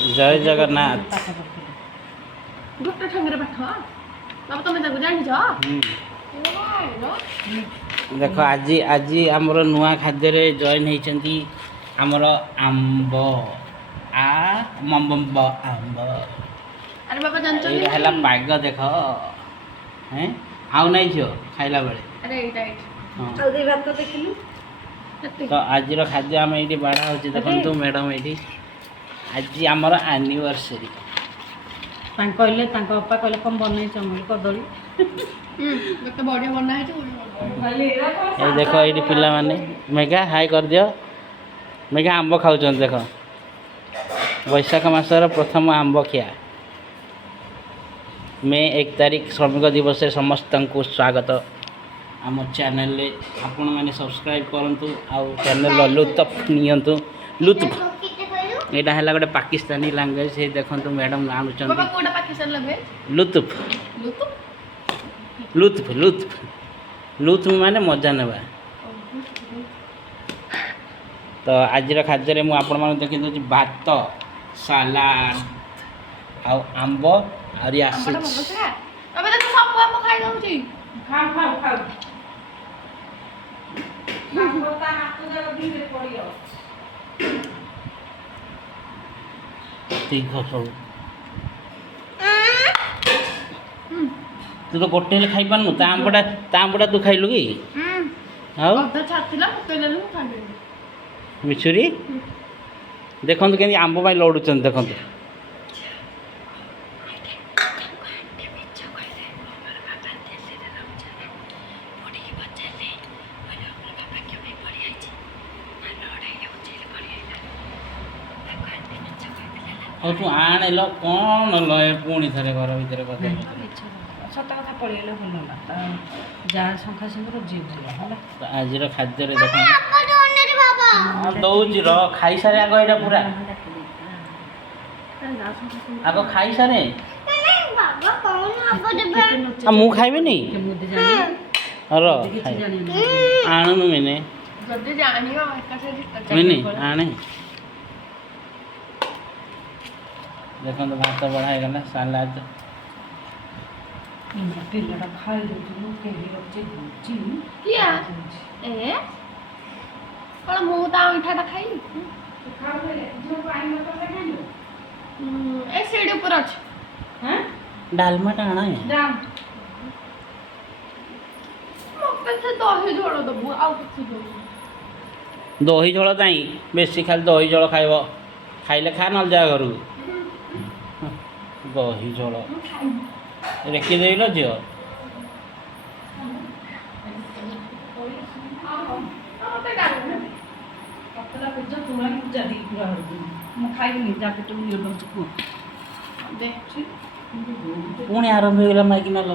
जय जगन्नाथ। डॉक्टर ठंगरे पाठ बाबा तुम ताको जानि छ देख आज आज आमर नुआ खाद्य रे जॉइन होती आमर आंब आंब आंब अरे बाबा जानछ ये हला पाग देख हैं आउ नहीं झियो खाइला बेले अरे राइट हाँ और दे बात तो देखिलु तो आज खाद्य आम ये बाढ़ा हो देखो मैडम ये आज आमर एनिवर्सरी कहले अप्पा कहले कम बनई चमड़ी कदली तो बढ़िया बना है ये देख ये पिला माने मेघा हाई कर दियो मेघा आंब खाऊ देख वैशाख मासर प्रथम आंब खिया मे 1 तारिख श्रमिक दिवस से समस्त को स्वागत आम चैनल आपण मैंने सब्सक्राइब करंतु आउ चैनल लुत्फ नियंतु लुत्फ यहाँ है गोटे पाकिस्तानी लैंग्वेज से देखो मैडम बाबा कोडा पाकिस्तान लैंग्वेज लुत्फ लुत्फ लुत्फ लुत्फ माने मजा नेबा तो आज खाद्य मुझे आपण मान देखी दूसरी भात सलाद आउ आंब आरी आसी बाबा तो सब हम खाई दउ छी खाओ खाओ खाओ बाबा हाथ जरा धीरे पड़ियो ठीक हो सब तू तो गोटे हेले खाई पारनु ता आंबटा तू खाइलु कि हाउ अधा छातिला पकेले नु खाबे मिछुरी देखंतु केनी आंब पाई लडुचन देखंतु और तू आने लो कौन लो पुणी थे घर भीतर कदे सत कथा पड़ेगा भल ना जहाँ शंखा सिंह जीव है तो आज खाद्य देख दौर खाई सारे आग यहाँ पूरा आग खाई सारे मु खाइबे नहीं आणनु मैंने जल्दी जानियो एका से मैंने आने देखो तो भात बढ़ा गला सलाद पिल्लाटा खाई दउछु केही रछि बुची किया ए कोन मु ता उठाटा खाई खाओ ले जो पानी मत खाइलो ए सीढ़ी ऊपर अछि हैं डालमा टाणा है जान मक्के से दही झोल दबु आउ किछि दबु दही झोल ताई बेसी खाली दही झोल खाइब खाइले खा न जा घर दही झोल रेखी देल झील पतला पूजा तुला पूजा दी पूरा हो मु खाइबनी जा पेट में यो दउ देखछि पुणी आरंभ हो गला माइक नल